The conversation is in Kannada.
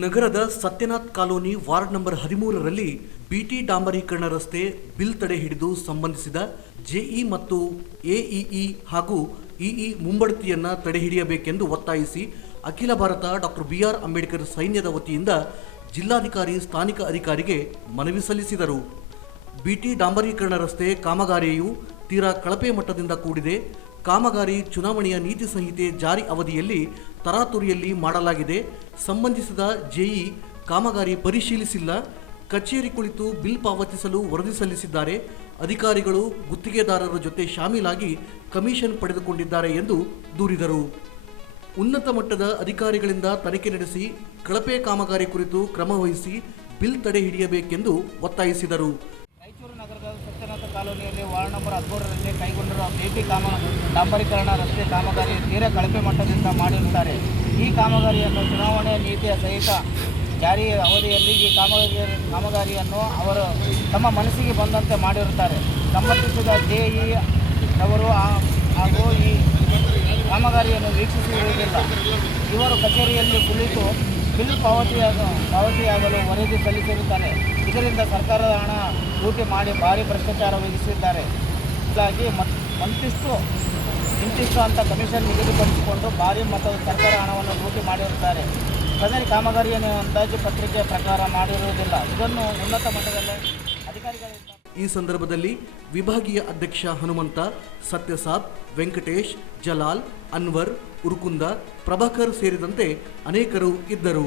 ನಗರದ ಸತ್ಯನಾಥ್ ಕಾಲೋನಿ ವಾರ್ಡ್ ನಂಬರ್ 13ರಲ್ಲಿ ಬಿಟಿ ಡಾಂಬರೀಕರಣ ರಸ್ತೆ ಬಿಲ್ ತಡೆ ಹಿಡಿದು ಸಂಬಂಧಿಸಿದ ಜೆಇ ಮತ್ತು ಎಇಇ ಹಾಗೂ ಇಇ ಮುಂಬಡ್ತಿಯನ್ನ ತಡೆ ಹಿಡಿಯಬೇಕೆಂದು ಒತ್ತಾಯಿಸಿ ಅಖಿಲ ಭಾರತ ಡಾಕ್ಟರ್ ಬಿಆರ್ ಅಂಬೇಡ್ಕರ್ ಸೈನ್ಯದ ವತಿಯಿಂದ ಜಿಲ್ಲಾಧಿಕಾರಿ ಸ್ಥಾನಿಕ ಅಧಿಕಾರಿಗೆ ಮನವಿ ಸಲ್ಲಿಸಿದರು. ಬಿಟಿ ಡಾಂಬರೀಕರಣ ರಸ್ತೆ ಕಾಮಗಾರಿಯು ತೀರಾ ಕಳಪೆ ಮಟ್ಟದಿಂದ ಕೂಡಿದೆ. ಕಾಮಗಾರಿ ಚುನಾವಣೆಯ ನೀತಿ ಸಂಹಿತೆ ಜಾರಿ ಅವಧಿಯಲ್ಲಿ ತರಾತುರಿಯಲ್ಲಿ ಮಾಡಲಾಗಿದೆ. ಸಂಬಂಧಿಸಿದ ಜೆಇ ಕಾಮಗಾರಿ ಪರಿಶೀಲಿಸಿಲ್ಲ. ಕಚೇರಿ ಕುಳಿತು ಬಿಲ್ ಪಾವತಿಸಲು ವರದಿ ಸಲ್ಲಿಸಿದ್ದಾರೆ. ಅಧಿಕಾರಿಗಳು ಗುತ್ತಿಗೆದಾರರ ಜೊತೆ ಶಾಮೀಲಾಗಿ ಕಮಿಷನ್ ಪಡೆದುಕೊಂಡಿದ್ದಾರೆ ಎಂದು ದೂರಿದರು. ಉನ್ನತ ಮಟ್ಟದ ಅಧಿಕಾರಿಗಳಿಂದ ತನಿಖೆ ನಡೆಸಿ ಕಳಪೆ ಕಾಮಗಾರಿ ಕುರಿತು ಕ್ರಮ ವಹಿಸಿ ಬಿಲ್ ತಡೆ ಹಿಡಿಯಬೇಕೆಂದು ಒತ್ತಾಯಿಸಿದರು. ರಾಯಚೂರು ನಗರದ ಸತ್ಯನಾಥ ಕಾಲೋನಿಯಲ್ಲಿ ವಾರ್ಡ್ ನಂಬರ್ 13ರಲ್ಲಿ ಕೈಗೊಂಡಿರುವ ಬಿಟಿ ಡಾಂಬರೀಕರಣ ರಸ್ತೆ ಕಾಮಗಾರಿ ತೀರಾ ಕಳಪೆ ಮಟ್ಟದಿಂದ ಮಾಡಿರುತ್ತಾರೆ. ಈ ಕಾಮಗಾರಿಯನ್ನು ಚುನಾವಣೆ ನೀತಿಯ ಸಹಿತ ಜಾರಿ ಅವಧಿಯಲ್ಲಿ ಈ ಕಾಮಗಾರಿಯನ್ನು ಅವರು ತಮ್ಮ ಮನಸ್ಸಿಗೆ ಬಂದಂತೆ ಮಾಡಿರುತ್ತಾರೆ. ಸಂಬಂಧಿಸಿದ ಜೆಇ ಅವರು ಹಾಗೂ ಈ ಕಾಮಗಾರಿಯನ್ನು ವೀಕ್ಷಿಸಿರುವುದಿಲ್ಲ. ಇವರು ಕಚೇರಿಯಲ್ಲಿ ಕುಳಿತು ಬಿಲ್ ಪಾವತಿಯಾಗಲು ವರದಿ ಸಲ್ಲಿಸಿರುತ್ತಾರೆ. ಇದರಿಂದ ಸರ್ಕಾರದ ಹಣ ಲೂಟಿ ಮಾಡಿ ಭಾರಿ ಭ್ರಷ್ಟಾಚಾರ ವಿಧಿಸಿದ್ದಾರೆ. ಹೀಗಾಗಿ ಇಂತಿಷ್ಟು ಅಂತ ಕಮಿಷನ್ ನಿಗದಿಪಡಿಸಿಕೊಂಡು ಭಾರಿ ಮೊತ್ತದ ಸರ್ಕಾರ ಹಣವನ್ನು ಲೂಟಿ ಮಾಡಿರುತ್ತಾರೆ. ಸದರಿ ಕಾಮಗಾರಿಯನ್ನು ಅಂದಾಜು ಪತ್ರಿಕೆ ಪ್ರಕಾರ ಮಾಡಿರುವುದಿಲ್ಲ. ಇದನ್ನು ಉನ್ನತ ಮಟ್ಟದಲ್ಲಿ ಅಧಿಕಾರಿಗಳಿಂದ ಈ ಸಂದರ್ಭದಲ್ಲಿ ವಿಭಾಗೀಯ ಅಧ್ಯಕ್ಷ ಹನುಮಂತ, ಸತ್ಯಸಾಬ್, ವೆಂಕಟೇಶ್, ಜಲಾಲ್, ಅನ್ವರ್, ಉರುಕುಂದ, ಪ್ರಭಾಕರ್ ಸೇರಿದಂತೆ ಅನೇಕರು ಇದ್ದರು.